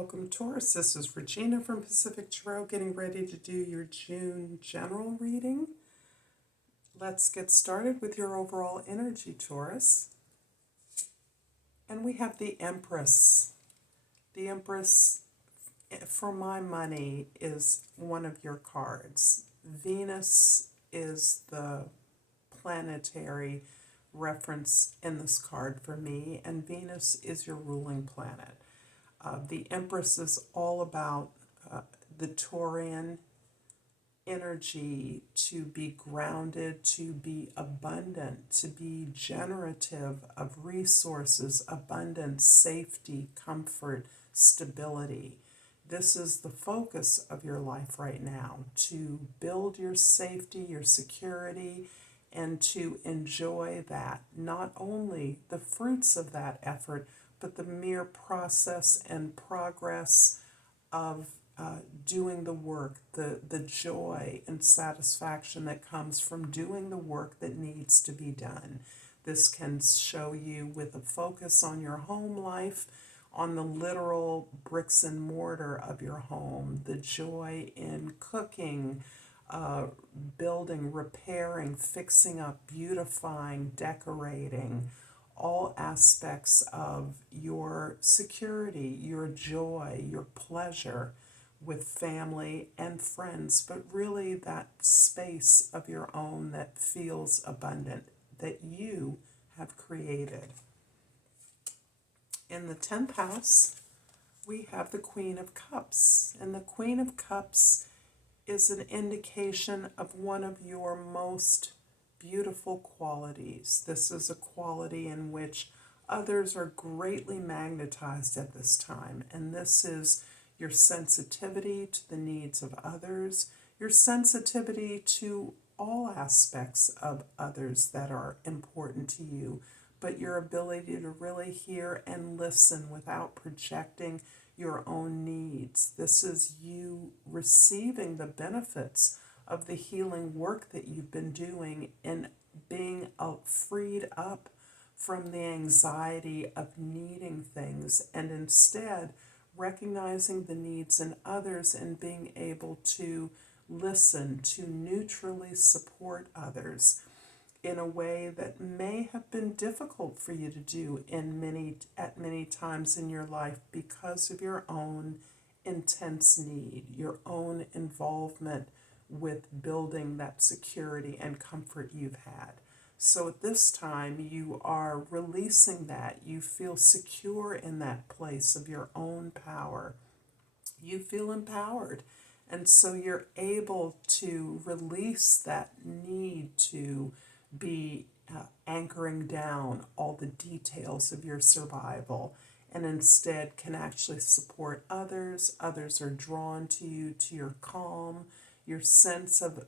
Welcome, Taurus. This is Regina from Pacific Tarot, getting ready to do your June general reading. Let's get started with your overall energy, Taurus. And we have the Empress. The Empress, for my money, is one of your cards. Venus is the planetary reference in this card for me, and Venus is your ruling planet. The Empress is all about the Taurian energy, to be grounded, to be abundant, to be generative of resources, abundance, safety, comfort, stability. This is the focus of your life right now, to build your safety, your security, and to enjoy that, not only the fruits of that effort, but the mere process and progress of doing the work, the joy and satisfaction that comes from doing the work that needs to be done. This can show you with a focus on your home life, on the literal bricks and mortar of your home, the joy in cooking, building, repairing, fixing up, beautifying, decorating, all aspects of your security, your joy, your pleasure with family and friends, but really that space of your own that feels abundant, that you have created. In the 10th house, we have the Queen of Cups, and the Queen of Cups is an indication of one of your most beautiful qualities. This is a quality in which others are greatly magnetized at this time, and this is your sensitivity to the needs of others, your sensitivity to all aspects of others that are important to you, but your ability to really hear and listen without projecting your own needs. This is you receiving the benefits of the healing work that you've been doing in being freed up from the anxiety of needing things, and instead recognizing the needs in others and being able to listen, to neutrally support others in a way that may have been difficult for you to do at many times in your life because of your own intense need, your own involvement with building that security and comfort you've had. So at this time, you are releasing that. You feel secure in that place of your own power. You feel empowered. And so you're able to release that need to be anchoring down all the details of your survival, and instead can actually support others. Others are drawn to you, to your calm, your sense of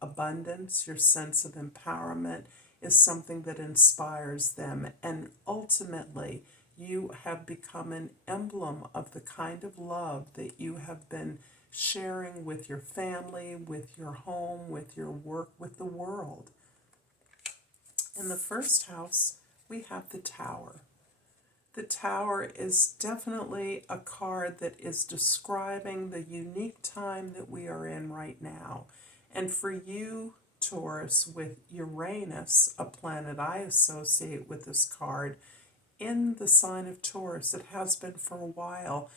abundance, your sense of empowerment is something that inspires them. And ultimately, you have become an emblem of the kind of love that you have been sharing with your family, with your home, with your work, with the world. In the first house, we have the Tower. The Tower is definitely a card that is describing the unique time that we are in right now. And for you, Taurus, with Uranus, a planet I associate with this card, in the sign of Taurus, it has been for a while,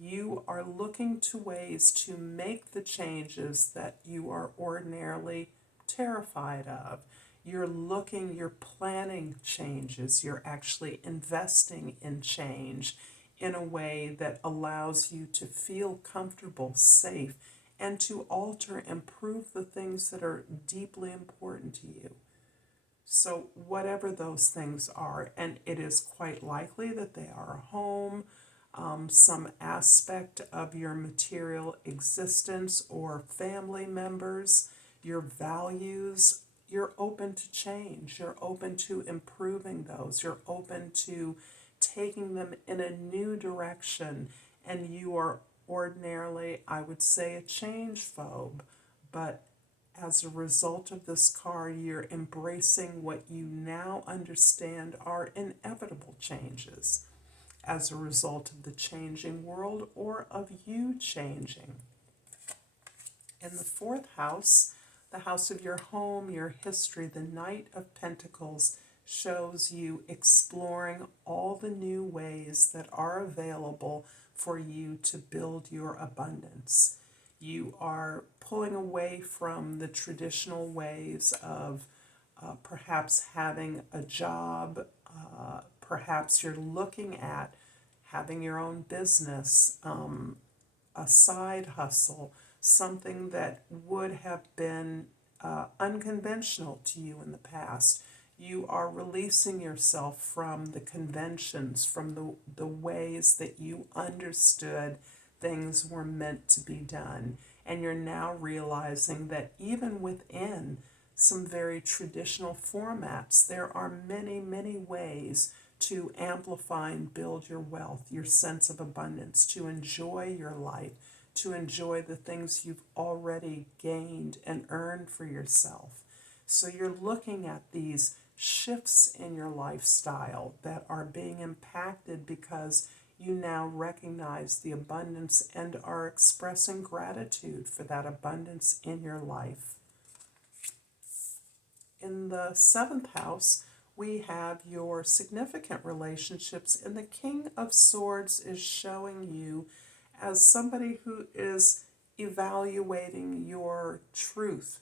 you are looking to ways to make the changes that you are ordinarily terrified of. You're planning changes, you're actually investing in change in a way that allows you to feel comfortable, safe, and to alter, improve the things that are deeply important to you. So whatever those things are, and it is quite likely that they are a home, some aspect of your material existence or family members, your values, you're open to change. You're open to improving those. You're open to taking them in a new direction. And you are ordinarily, I would say, a change phobe. But as a result of this card, you're embracing what you now understand are inevitable changes. as a result of the changing world or of you changing. In the fourth house, the house of your home, your history, the Knight of Pentacles shows you exploring all the new ways that are available for you to build your abundance. You are pulling away from the traditional ways of perhaps having a job, perhaps you're looking at having your own business, a side hustle, something that would have been unconventional to you in the past. You are releasing yourself from the conventions, from the ways that you understood things were meant to be done. And you're now realizing that even within some very traditional formats, there are many, many ways to amplify and build your wealth, your sense of abundance, to enjoy your life, to enjoy the things you've already gained and earned for yourself. So you're looking at these shifts in your lifestyle that are being impacted because you now recognize the abundance and are expressing gratitude for that abundance in your life. In the seventh house, we have your significant relationships, and the King of Swords is showing you as somebody who is evaluating your truth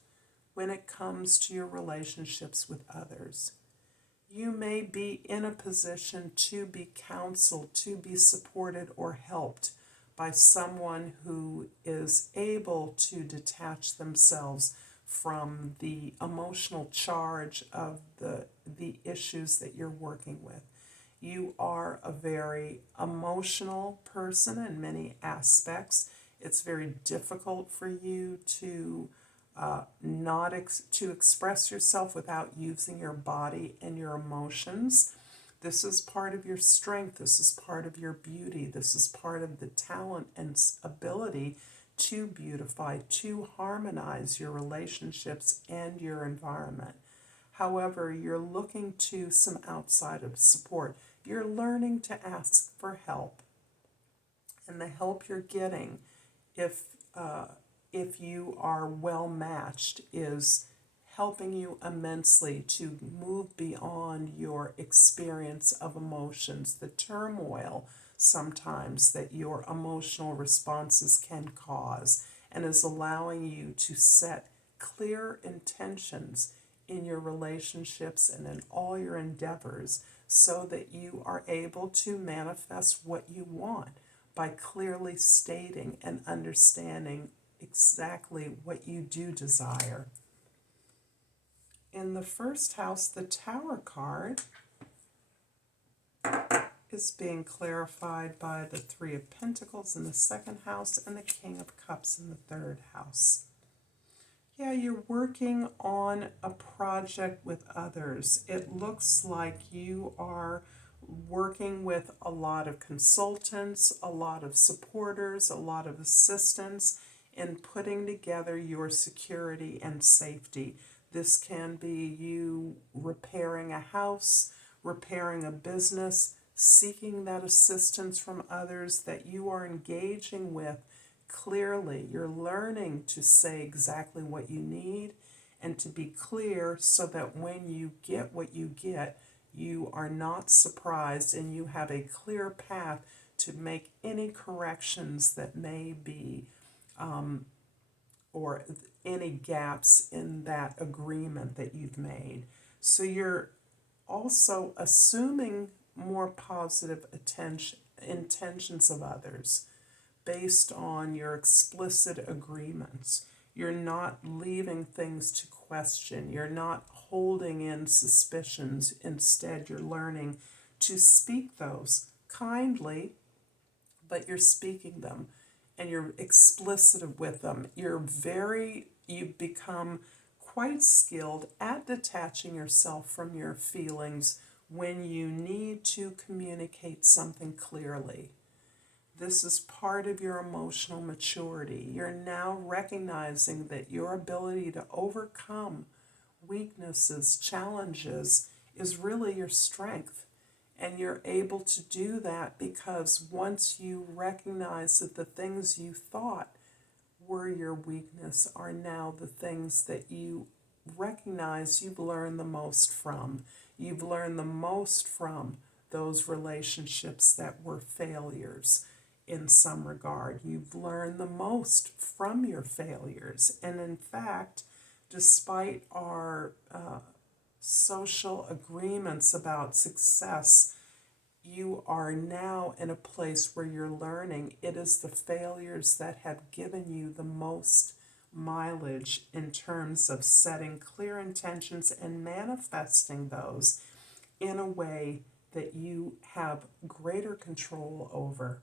when it comes to your relationships with others. You may be in a position to be counseled, to be supported or helped by someone who is able to detach themselves from the emotional charge of the issues that you're working with. You are a very emotional person in many aspects. It's very difficult for you to to express yourself without using your body and your emotions. This is part of your strength. This is part of your beauty. This is part of the talent and ability to beautify, to harmonize your relationships and your environment. However, you're looking to some outside of support. You're learning to ask for help. And the help you're getting, if you are well matched, is helping you immensely to move beyond your experience of emotions, the turmoil sometimes that your emotional responses can cause, and is allowing you to set clear intentions in your relationships and in all your endeavors so that you are able to manifest what you want by clearly stating and understanding exactly what you do desire. In the first house, the Tower card is being clarified by the Three of Pentacles in the second house and the King of Cups in the third house. Yeah, you're working on a project with others. It looks like you are working with a lot of consultants, a lot of supporters, a lot of assistants in putting together your security and safety. This can be you repairing a house, repairing a business, seeking that assistance from others that you are engaging with clearly. You're learning to say exactly what you need and to be clear so that when you get what you get, you are not surprised and you have a clear path to make any corrections that may be or any gaps in that agreement that you've made. So you're also assuming more positive intentions of others based on your explicit agreements. You're not leaving things to question. You're not holding in suspicions. Instead, you're learning to speak those kindly, but you're speaking them and you're explicit with them. You've become quite skilled at detaching yourself from your feelings when you need to communicate something clearly. This is part of your emotional maturity. You're now recognizing that your ability to overcome weaknesses, challenges, is really your strength. And you're able to do that because once you recognize that the things you thought were your weakness are now the things that you recognize you've learned the most from. You've learned the most from those relationships that were failures in some regard. You've learned the most from your failures. And in fact, despite our social agreements about success, you are now in a place where you're learning it is the failures that have given you the most mileage in terms of setting clear intentions and manifesting those in a way that you have greater control over.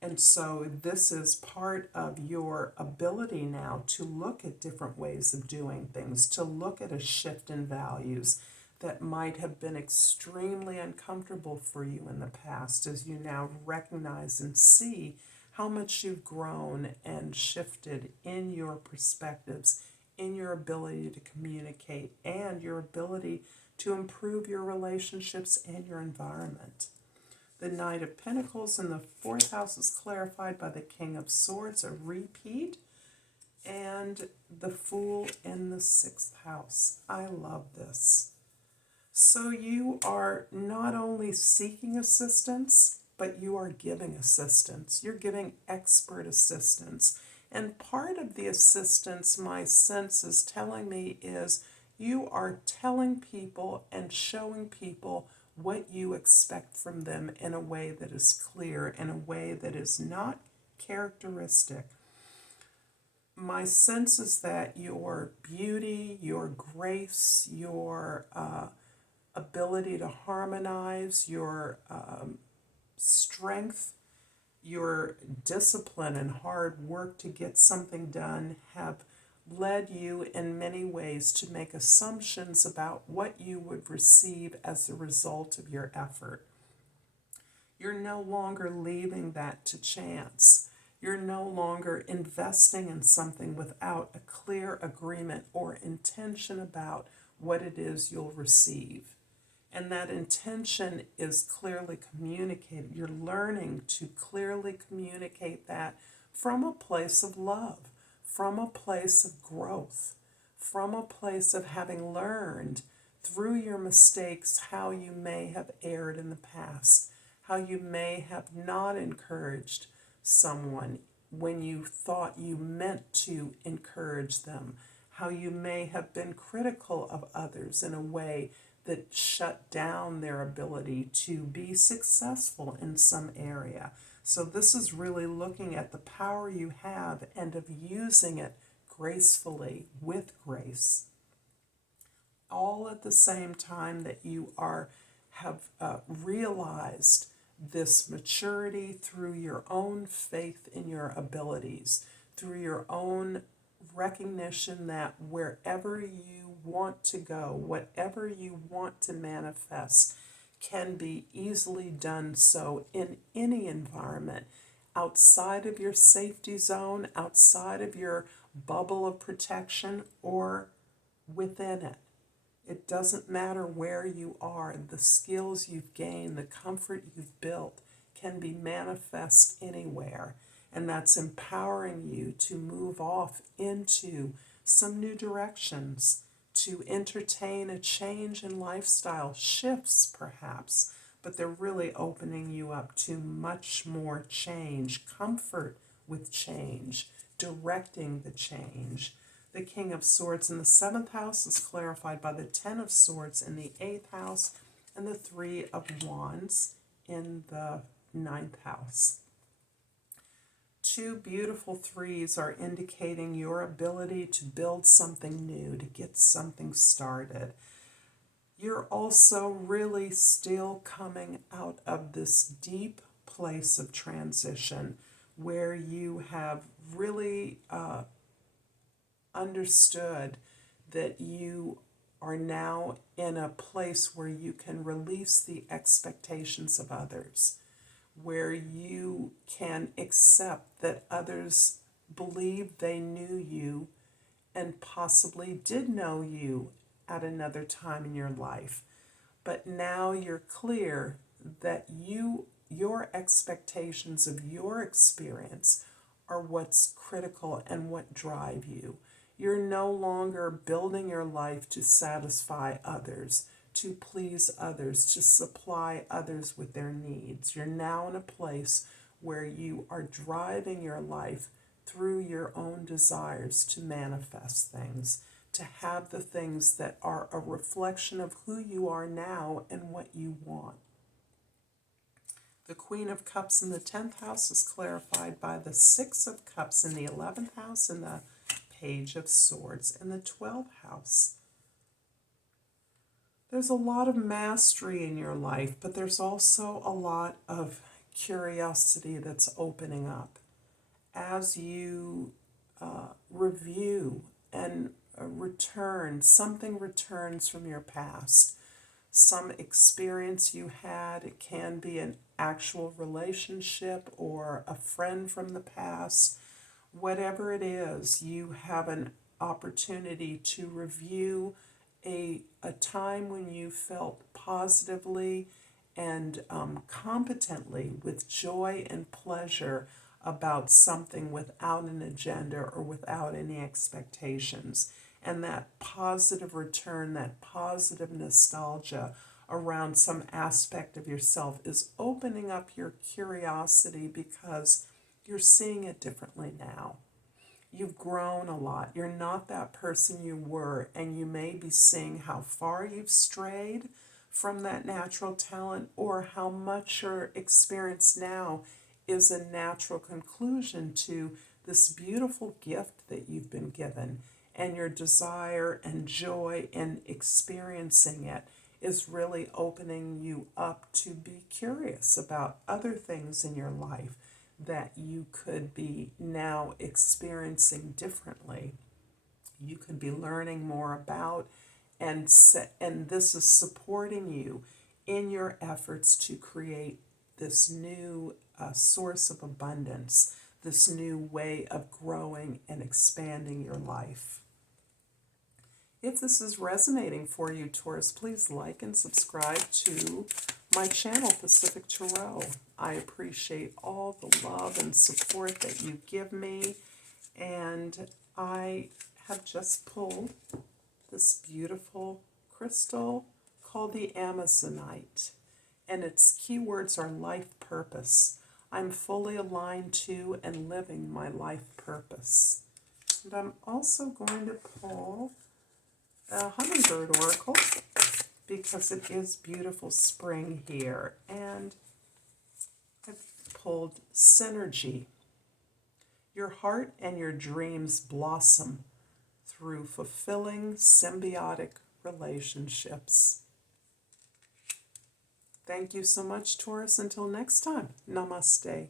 And so this is part of your ability now to look at different ways of doing things, to look at a shift in values that might have been extremely uncomfortable for you in the past, as you now recognize and see how much you've grown and shifted in your perspectives, in your ability to communicate, and your ability to improve your relationships and your environment. The Knight of Pentacles in the 4th house is clarified by the King of Swords, a repeat, and the Fool in the 6th house. I love this. So you are not only seeking assistance, but you are giving assistance. You're giving expert assistance. And part of the assistance, my sense is telling me, is you are telling people and showing people what you expect from them in a way that is clear, in a way that is not characteristic. My sense is that your beauty, your grace, your ability to harmonize, your strength, your discipline and hard work to get something done have led you in many ways to make assumptions about what you would receive as a result of your effort. You're no longer leaving that to chance. You're no longer investing in something without a clear agreement or intention about what it is you'll receive. And that intention is clearly communicated. You're learning to clearly communicate that from a place of love, from a place of growth, from a place of having learned through your mistakes how you may have erred in the past, how you may have not encouraged someone when you thought you meant to encourage them, how you may have been critical of others in a way that shut down their ability to be successful in some area. So this is really looking at the power you have and of using it gracefully, with grace, all at the same time that you have realized this maturity through your own faith in your abilities, through your own recognition that wherever you want to go, whatever you want to manifest, can be easily done so in any environment, outside of your safety zone, outside of your bubble of protection, or within it. It doesn't matter where you are. The skills you've gained, the comfort you've built can be manifest anywhere. And that's empowering you to move off into some new directions, to entertain a change in lifestyle, shifts perhaps, but they're really opening you up to much more change, comfort with change, directing the change. The King of Swords in the 7th house is clarified by the 10 of Swords in the 8th house and the 3 of Wands in the 9th house. Two beautiful threes are indicating your ability to build something new, to get something started. You're also really still coming out of this deep place of transition where you have really understood that you are now in a place where you can release the expectations of others, where you can accept that others believe they knew you and possibly did know you at another time in your life, but now you're clear that your expectations of your experience are what's critical and what drive you. You're no longer building your life to satisfy others, to please others, to supply others with their needs. You're now in a place where you are driving your life through your own desires to manifest things, to have the things that are a reflection of who you are now and what you want. The Queen of Cups in the 10th house is clarified by the Six of Cups in the 11th house and the Page of Swords in the 12th house. There's a lot of mastery in your life, but there's also a lot of curiosity that's opening up. As you review and return, something returns from your past. Some experience you had, it can be an actual relationship or a friend from the past. Whatever it is, you have an opportunity to review a time when you felt positively and competently, with joy and pleasure about something without an agenda or without any expectations. And that positive return, that positive nostalgia around some aspect of yourself is opening up your curiosity because you're seeing it differently now. You've grown a lot. You're not that person you were, and you may be seeing how far you've strayed from that natural talent, or how much your experience now is a natural conclusion to this beautiful gift that you've been given, and your desire and joy in experiencing it is really opening you up to be curious about other things in your life that you could be now experiencing differently. You could be learning more about, and this is supporting you in your efforts to create this new source of abundance, this new way of growing and expanding your life. If this is resonating for you, Taurus, please like and subscribe to my channel, Pacific Tarot. I appreciate all the love and support that you give me, and I have just pulled this beautiful crystal called the Amazonite, and its keywords are life purpose. I'm fully aligned to and living my life purpose. And I'm also going to pull a hummingbird oracle because it is beautiful spring here, and I've pulled synergy. Your heart and your dreams blossom through fulfilling symbiotic relationships. Thank you so much, Taurus. Until next time, namaste.